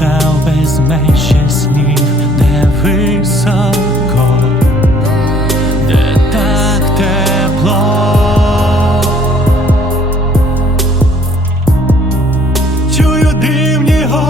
лежав безмежя сніг, де високо, де так тепло. Чую дивні гори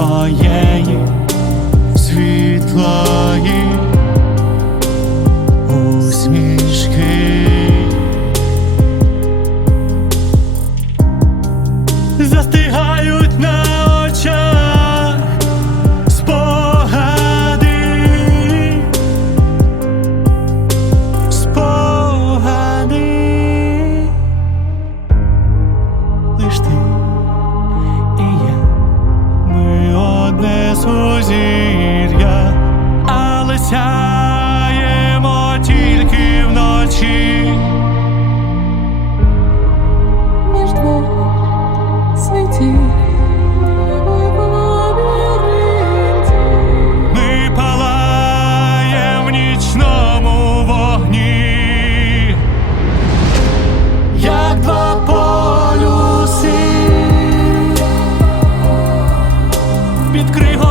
твоєї світлої. під кригом.